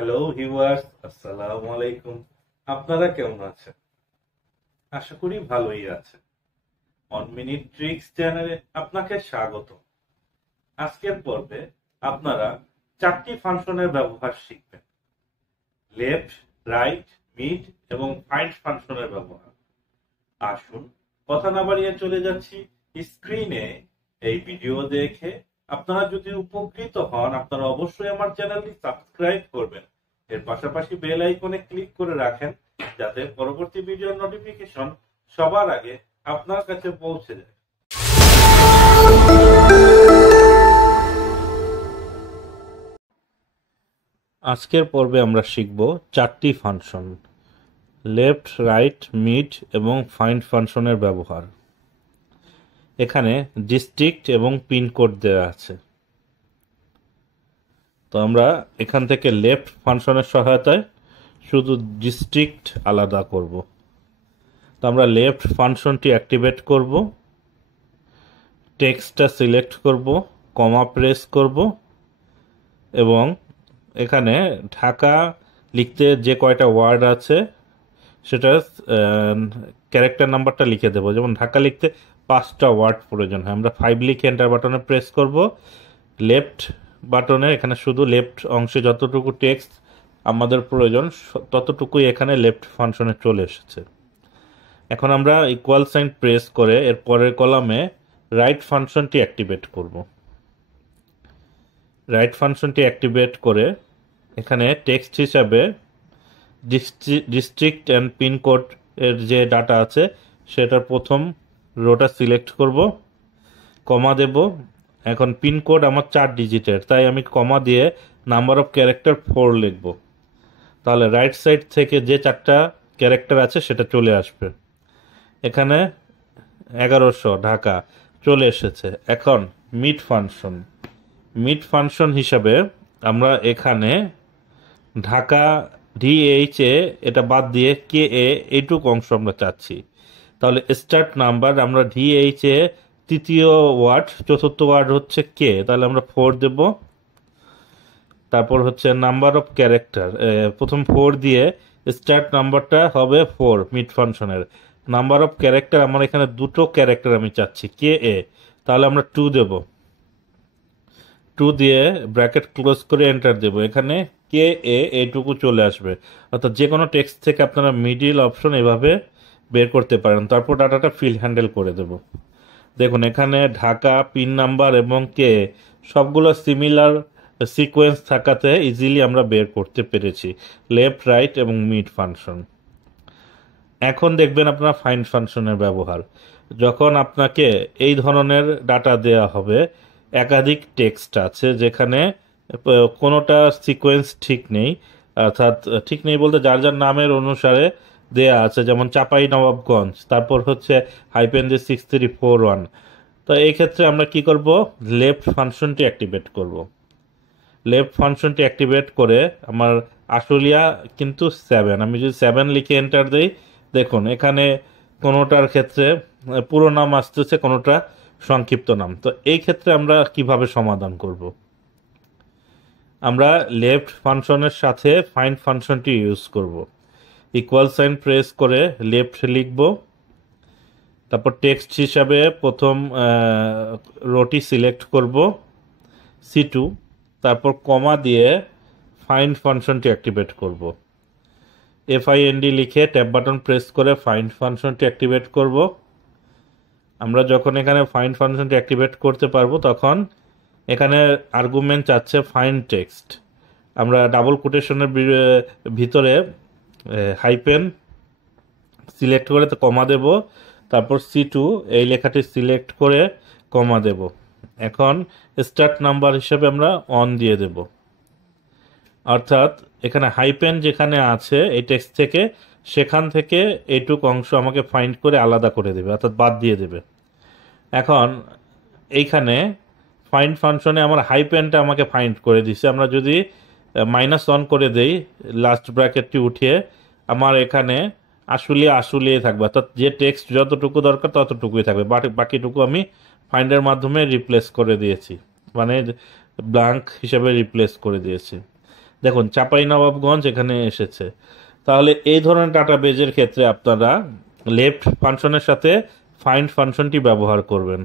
Hello viewers, আসসালামু আলাইকুম। আপনারা কেমন আছেন? আশা করি ভালোই আছেন। 1 মিনিট ট্রিক্স চ্যানেলে আপনাকে স্বাগত। আজকের পর্বে আপনারা 4টি ফাংশনের ব্যবহার শিখবেন: লেফট, রাইট, মিড এবং ফাইন্ড ফাংশনের ব্যবহার। আসুন কথা না বাড়িয়ে চলে যাচ্ছি স্ক্রিনে। এই ভিডিও দেখে আপনারা যদি উপকৃত হন, আপনারা অবশ্যই আমার চ্যানেলটি সাবস্ক্রাইব করবেন। এর পাশাপাশি বেল আইকনে ক্লিক করে রাখেন, যাতে পরবর্তী ভিডিওর নোটিফিকেশন সবার আগে আপনার কাছে পৌঁছে যায়। আজকের পর্বে আমরা শিখব 4টি ফাংশন: লেফট, রাইট, মিড এবং ফাইন্ড ফাংশনের ব্যবহার। এখানে ডিস্ট্রিক্ট এবং পিনকোড দেওয়া আছে। তো আমরা এখান থেকে লেফট ফাংশনের সহায়তায় শুধু ডিস্ট্রিক্ট আলাদা করব। তো আমরা লেফট ফাংশনটি অ্যাক্টিভেট করব, টেক্সটটা সিলেক্ট করব, কমা প্রেস করব এবং এখানে ঢাকা লিখতে যে কয়টা ওয়ার্ড আছে সেটা ক্যারেক্টার নাম্বারটা লিখে দেবো। যেমন ঢাকা লিখতে 5টা ওয়ার্ড প্রয়োজন হয়। আমরা 5 লিখে এন্টার বাটনে প্রেস করব। লেফট বাটনে এখানে শুধু লেফট অংশে যতটুকু টেক্সট আমাদের প্রয়োজন ততটুকুই এখানে লেফট ফাংশনে চলে এসেছে। এখন আমরা ইকুয়াল সাইন প্রেস করে এর পরের কলামে রাইট ফাংশনটি অ্যাক্টিভেট করব। রাইট ফাংশনটি অ্যাক্টিভেট করে এখানে টেক্সট হিসাবে ডিস্ট্রিক্ট অ্যান্ড পিনকোড এর যে ডাটা আছে সেটার প্রথম রোটা সিলেক্ট করব, কমা দেব। এখন পিনকোড আমার 4 ডিজিটের, তাই আমি কমা দিয়ে নাম্বার অফ ক্যারেক্টার 4 লিখব। তাহলে রাইট সাইড থেকে যে 4টা ক্যারেক্টার আছে সেটা চলে আসবে। এখানে 1100 ঢাকা চলে এসেছে। এখন মিড ফাংশন হিসাবে আমরা এখানে ঢাকা DH এটা বাদ দিয়ে KA এইটুকু অংশ আমরা চাচ্ছি। তাহলে স্টার্ট নাম্বার আমরা DH তৃতীয় ওয়ার্ড, চতুর্থ ওয়ার্ড হচ্ছে কে, তাহলে আমরা 4 দেব। তারপর হচ্ছে নাম্বার অফ ক্যারেক্টার, প্রথম 4 দিয়ে স্টার্ট নাম্বারটা হবে 4 মিড ফাংশনের। নাম্বার অফ ক্যারেক্টার আমার এখানে দুটো ক্যারেক্টার আমি চাচ্ছি KA, তাহলে আমরা 2 দেব। 2 দিয়ে ব্র্যাকেট ক্লোজ করে এন্টার দেব। এখানে KA এইটুকু চলে আসবে। অর্থাৎ যে কোনো টেক্সট থেকে আপনারা মিডিল অপশন এভাবে বের করতে পারেন। তারপর ডাটাটা ফিল হ্যান্ডেল করে দেব। দেখুন এখানে ঢাকা, পিন নাম্বার এবং কে সবগুলো সিমিলার সিকোয়েন্স থাকাতে ইজিলি আমরা বের করতে পেরেছি লেফট, রাইট এবং মিড ফাংশন। এখন দেখবেন আপনার ফাইন্ড ফাংশনের ব্যবহার। যখন আপনাকে এই ধরনের ডাটা দেয়া হবে, একাধিক টেক্সট আছে যেখানে কোনোটা সিকোয়েন্স ঠিক নেই, অর্থাৎ ঠিক নেই বলতে যার যার নামের অনুসারে দেয়া আছে, যেমন চাপাই নবাবগঞ্জ, তারপর হচ্ছে হাইপেন দিয়ে 6341। তো এই ক্ষেত্রে আমরা কি করব, লেফট ফাংশনটি অ্যাক্টিভেট করব। লেফট ফাংশনটি অ্যাক্টিভেট করে আমার আশুলিয়া কিন্তু 7, আমি যদি 7 লিখে এন্টার দিই, দেখুন এখানে কোনোটার ক্ষেত্রে পুরো নাম আসতেছে, কোনোটা সংক্ষিপ্ত নাম। তো এই ক্ষেত্রে আমরা কিভাবে সমাধান করব, আমরা লেফট ফাংশনের সাথে ফাইন্ড ফাংশনটি ইউজ করব। ইকুয়াল সাইন প্রেস করে লেফট লিখব, তারপর টেক্সট হিসাবে প্রথম রোটি সিলেক্ট করব C2, তারপর কমা দিয়ে ফাইন্ড ফাংশনটি অ্যাক্টিভেট করব। FIND লিখে ট্যাব বাটন প্রেস করে ফাইন্ড ফাংশনটি অ্যাক্টিভেট করব। আমরা যখন এখানে ফাইন্ড ফাংশনটি অ্যাক্টিভেট করতে পারবো তখন এখানে আর্গুমেন্ট চাচ্ছে ফাইন্ড টেক্সট। আমরা ডাবল কোটেশনের ভিতরে হাইপেন সিলেক্ট করে কমা দেব, তারপর C2 এই লেখাটি সিলেক্ট করে কমা দেব। এখন স্টার্ট নাম্বার হিসেবে আমরা অন দিয়ে দেব, অর্থাৎ এখানে হাইপেন যেখানে আছে এই টেক্সট থেকে, সেখান থেকে এইটুক অংশ আমাকে ফাইন্ড করে আলাদা করে দেবে, অর্থাৎ বাদ দিয়ে দেবে। এখন এইখানে ফাইন্ড ফাংশনে আমার হাইপেনটা আমাকে ফাইন্ড করে দিছে। আমরা যদি -1 করে দেই, লাস্ট ব্র্যাকেটটি উঠিয়ে, আমার এখানে আশুলিয়ে থাকবে, অর্থাৎ যে টেক্সট যতটুকু দরকার ততটুকুই থাকবে, বাকিটুকু আমি ফাইন্ডের মাধ্যমে রিপ্লেস করে দিয়েছি, মানে ব্ল্যাঙ্ক হিসেবে রিপ্লেস করে দিয়েছি। দেখুন চাঁপাইনবাবগঞ্জ এখানে এসেছে। তাহলে এই ধরনের ডাটাবেজের ক্ষেত্রে আপনারা লেফট ফাংশনের সাথে ফাইন্ড ফাংশনটি ব্যবহার করবেন।